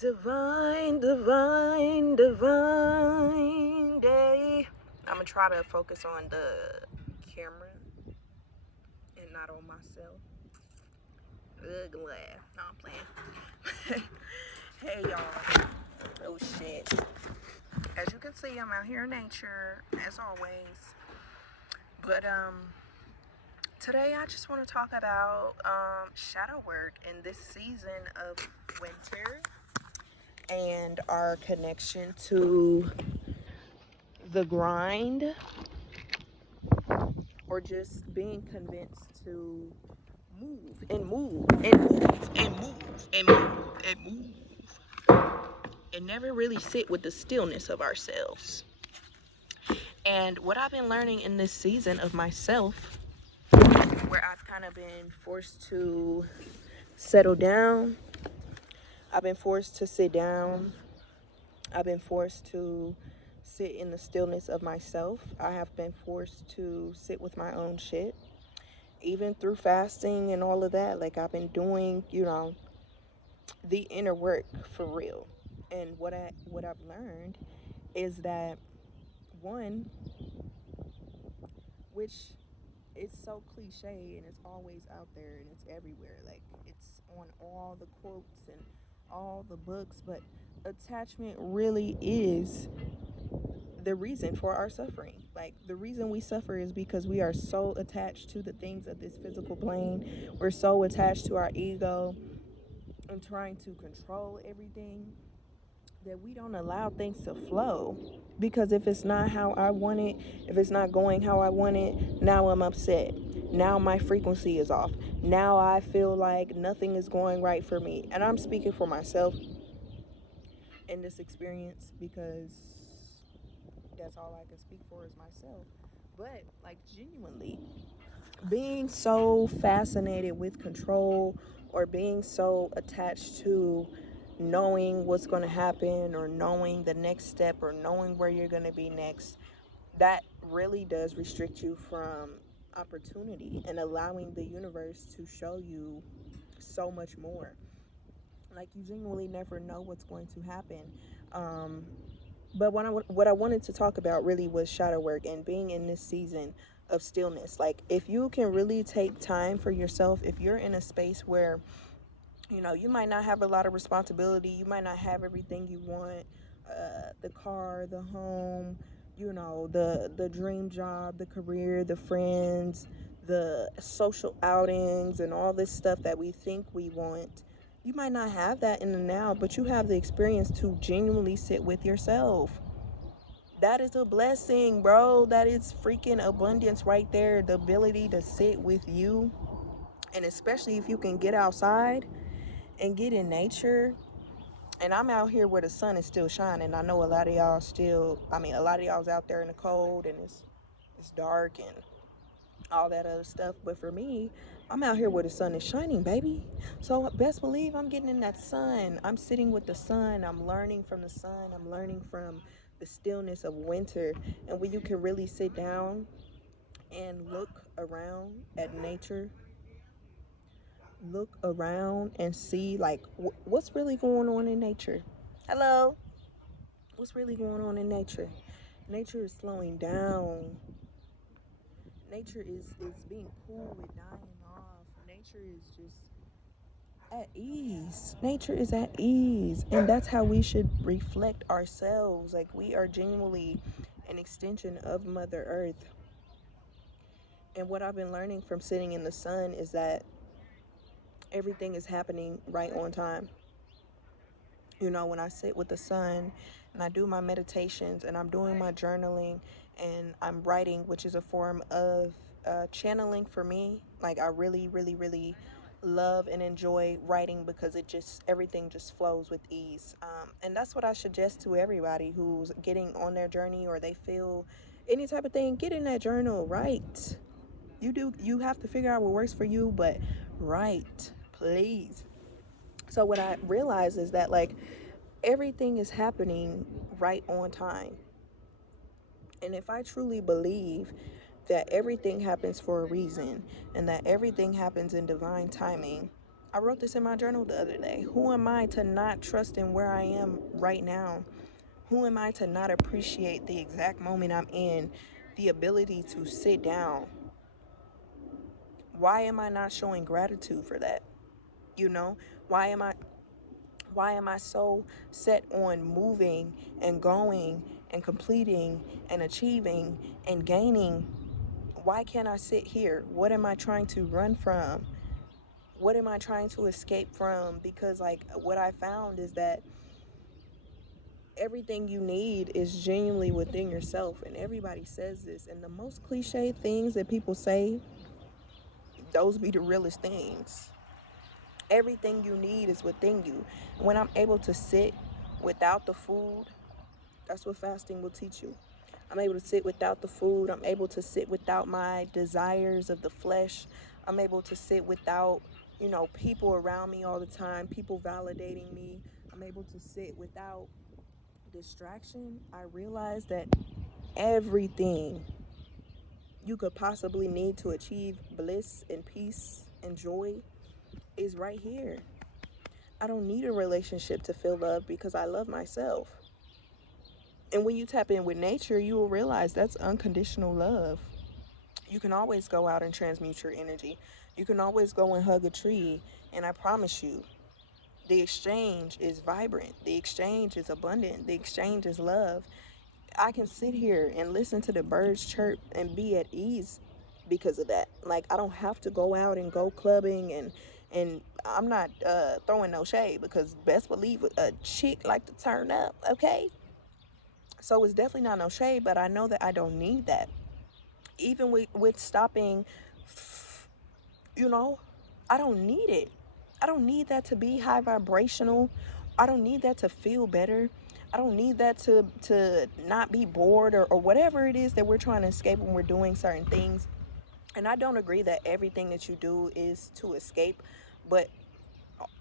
Divine day. I'm gonna try to focus on the camera and not on myself. Ugly. No, I'm playing. Hey y'all. Oh shit. As you can see, I'm out here in nature as always. But today I just want to talk about shadow work in this season of winter and our connection to the grind, or just being convinced to move and move and move and move and move and move and never really sit with the stillness of ourselves. And what I've been learning in this season of myself, where I've kind of been forced to settle down, I've been forced to sit down, I've been forced to sit in the stillness of myself. I have been forced to sit with my own shit, even through fasting and all of that. Like, I've been doing, the inner work for real. And what I've learned is that, one, which is so cliche and it's always out there and it's everywhere, like it's on all the quotes and all the books, but attachment really is the reason for our suffering. Like, the reason we suffer is because we are so attached to the things of this physical plane. We're so attached to our ego and trying to control everything that we don't allow things to flow. Because if it's not how I want it, if it's not going how I want it, now I'm upset. Now my frequency is off. Now I feel like nothing is going right for me. And I'm speaking for myself in this experience because that's all I can speak for is myself. But, like, genuinely, being so fascinated with control, or being so attached to knowing what's going to happen, or knowing the next step, or knowing where you're going to be next, that really does restrict you from opportunity and allowing the universe to show you so much more. Like, you genuinely never know what's going to happen. But what I wanted to talk about really was shadow work and being in this season of stillness. Like, if you can really take time for yourself, if you're in a space where, you might not have a lot of responsibility, you might not have everything you want, the car, the home, the dream job, the career, the friends, the social outings, and all this stuff that we think we want. You might not have that in the now, but you have the experience to genuinely sit with yourself. That is a blessing, bro. That is freaking abundance right there. The ability to sit with you. And especially if you can get outside and get in nature. And I'm out here where the sun is still shining. I know a lot of y'all a lot of y'all's out there in the cold and it's dark and all that other stuff. But for me, I'm out here where the sun is shining, baby. So best believe I'm getting in that sun. I'm sitting with the sun. I'm learning from the sun. I'm learning from the stillness of winter. And when you can really sit down and look around at nature, look around and see, like, what's really going on in nature. Hello? What's really going on in nature? Nature is slowing down. Nature is being cool with dying off. Nature is just at ease. Nature is at ease. And that's how we should reflect ourselves. Like, we are genuinely an extension of Mother Earth. And what I've been learning from sitting in the sun is that everything is happening right on time. When I sit with the sun and I do my meditations and I'm doing my journaling and I'm writing, which is a form of channeling for me. Like, I really, really, really love and enjoy writing because everything just flows with ease. And that's what I suggest to everybody who's getting on their journey, or they feel any type of thing. Get in that journal, write. You have to figure out what works for you, but write, please. So what I realize is that, like, everything is happening right on time. And if I truly believe that everything happens for a reason and that everything happens in divine timing, I wrote this in my journal the other day. Who am I to not trust in where I am right now? Who am I to not appreciate the exact moment I'm in, the ability to sit down? Why am I not showing gratitude for that? You know, why am I why am I so set on moving and going and completing and achieving and gaining? Why can't I sit here? What am I trying to run from? What am I trying to escape from? Because like what I found is that everything you need is genuinely within yourself, and everybody says this, and the most cliche things that people say, those be the realest things. Everything you need is within you. When I'm able to sit without the food, that's what fasting will teach you. I'm able to sit without the food. I'm able to sit without my desires of the flesh. I'm able to sit without, people around me all the time, people validating me. I'm able to sit without distraction. I realize that everything you could possibly need to achieve bliss and peace and joy is right here. I don't need a relationship to feel love because I love myself. And when you tap in with nature, you will realize that's unconditional love. You can always go out and transmute your energy. You can always go and hug a tree. And I promise you, the exchange is vibrant. The exchange is abundant. The exchange is love. I can sit here and listen to the birds chirp and be at ease because of that. Like I don't have to go out and go clubbing and I'm not throwing no shade because best believe a chick like to turn up, okay? So it's definitely not no shade, but I know that I don't need that. Even with stopping, you know, I don't need it. I don't need that to be high vibrational. I don't need that to feel better. I don't need that to not be bored or whatever it is that we're trying to escape when we're doing certain things. And I don't agree that everything that you do is to escape, but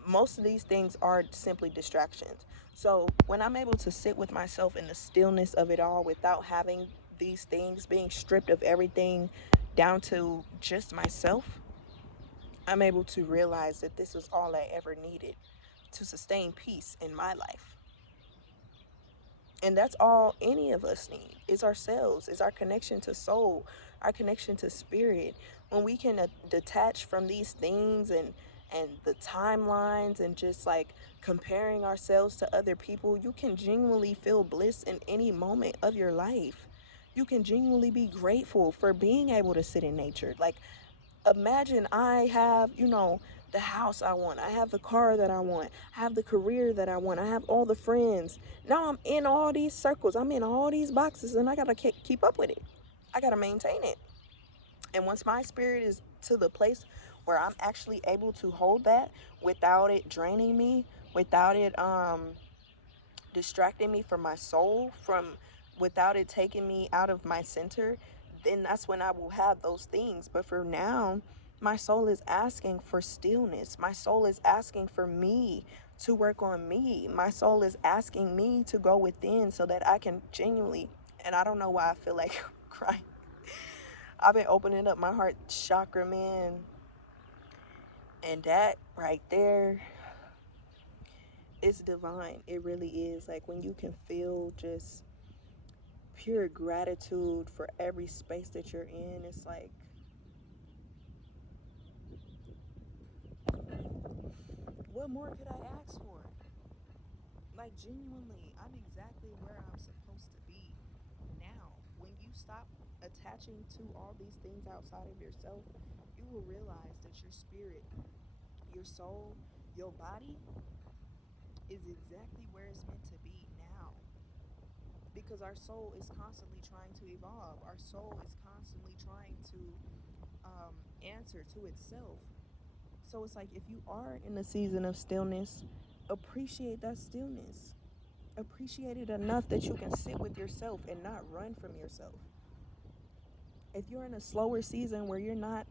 most of these things are simply distractions. So when I'm able to sit with myself in the stillness of it all without having these things, being stripped of everything down to just myself, I'm able to realize that this was all I ever needed to sustain peace in my life. And that's all any of us need is ourselves, is our connection to soul, our connection to spirit. When we can detach from these things and the timelines and just like comparing ourselves to other people, you can genuinely feel bliss in any moment of your life. You can genuinely be grateful for being able to sit in nature. Like imagine I have, the house I want. I have the car that I want. I have the career that I want. I have all the friends. Now I'm in all these circles. I'm in all these boxes and I got to keep up with it. I got to maintain it. And once my spirit is to the place where I'm actually able to hold that without it draining me, without it distracting me from my soul, from without it taking me out of my center, then that's when I will have those things. But for now, my soul is asking for stillness. My soul is asking for me to work on me. My soul is asking me to go within so that I can genuinely, and I don't know why I feel like crying. I've been opening up my heart chakra, man. And that right there, it's divine. It really is. Like when you can feel just pure gratitude for every space that you're in. It's like, what more could I ask for? Like, genuinely, I'm exactly where I'm supposed to be now. When you stop attaching to all these things outside of yourself, you will realize that your spirit, your soul, your body is exactly where it's meant to be now. Because our soul is constantly trying to evolve, our soul is constantly trying to answer to itself. So it's like if you are in a season of stillness, appreciate that stillness. Appreciate it enough that you can sit with yourself and not run from yourself. If you're in a slower season where you're not,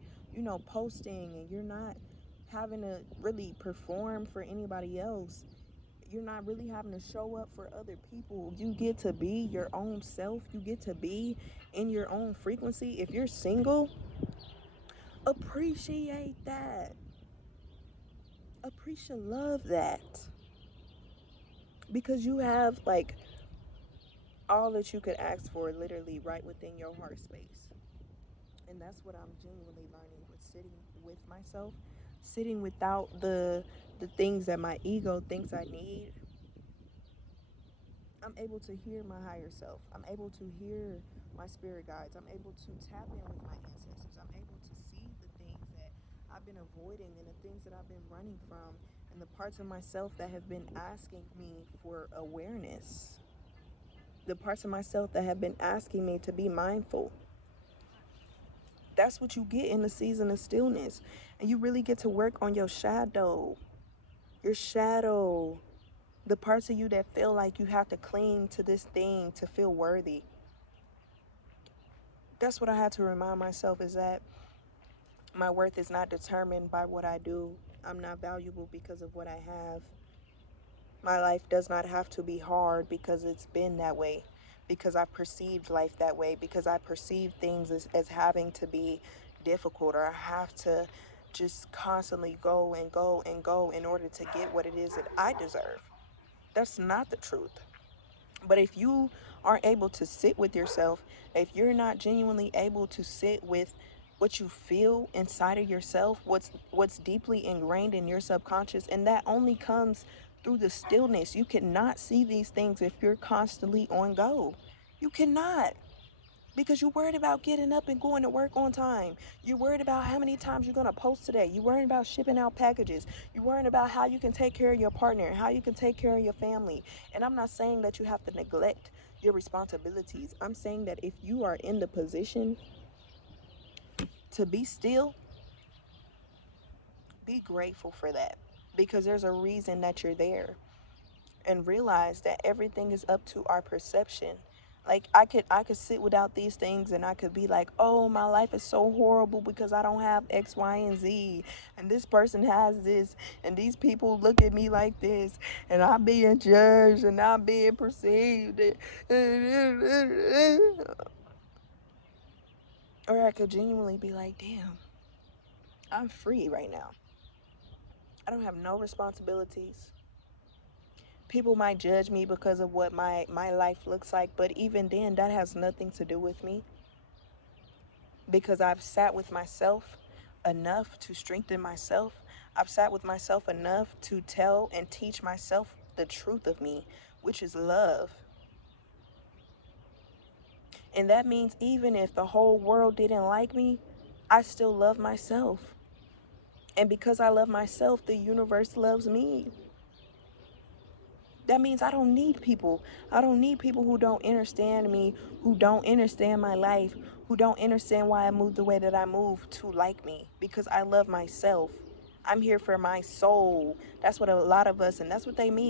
posting and you're not having to really perform for anybody else, you're not really having to show up for other people. You get to be your own self. You get to be in your own frequency. If you're single, appreciate that. appreciate, love that, because you have like all that you could ask for literally right within your heart space. And that's what I'm genuinely learning with sitting with myself, sitting without the things that my ego thinks I need. I'm able to hear my higher self. I'm able to hear my spirit guides. I'm able to tap in with my ancestors. I'm able to see the things that I've been avoiding and the things that I've been running from and the parts of myself that have been asking me for awareness. The parts of myself that have been asking me to be mindful. That's what you get in the season of stillness. And you really get to work on your shadow. Your shadow. The parts of you that feel like you have to cling to this thing to feel worthy. That's what I had to remind myself, is that my worth is not determined by what I do. I'm not valuable because of what I have. My life does not have to be hard because it's been that way. Because I perceived life that way. Because I perceive things as having to be difficult, or I have to just constantly go and go and go in order to get what it is that I deserve. That's not the truth. But if you aren't able to sit with yourself, if you're not genuinely able to sit with what you feel inside of yourself, what's deeply ingrained in your subconscious, and that only comes through the stillness. You cannot see these things if you're constantly on go. You cannot. Because you're worried about getting up and going to work on time. You're worried about how many times you're going to post today. You're worried about shipping out packages. You're worried about how you can take care of your partner and how you can take care of your family. And I'm not saying that you have to neglect your responsibilities. I'm saying that if you are in the position to be still, be grateful for that. Because there's a reason that you're there. And realize that everything is up to our perception. Like I could sit without these things and I could be like, oh, my life is so horrible because I don't have X, Y, and Z, and this person has this, and these people look at me like this, and I'm being judged and I'm being perceived. Or I could genuinely be like, damn, I'm free right now. I don't have no responsibilities. People might judge me because of what my life looks like, but even then, that has nothing to do with me, because I've sat with myself enough to strengthen myself. I've sat with myself enough to tell and teach myself the truth of me, which is love. And that means even if the whole world didn't like me, I still love myself. And because I love myself, the universe loves me. That means I don't need people. I don't need people who don't understand me, who don't understand my life, who don't understand why I move the way that I move to like me, because I love myself. I'm here for my soul. That's what a lot of us, and that's what they mean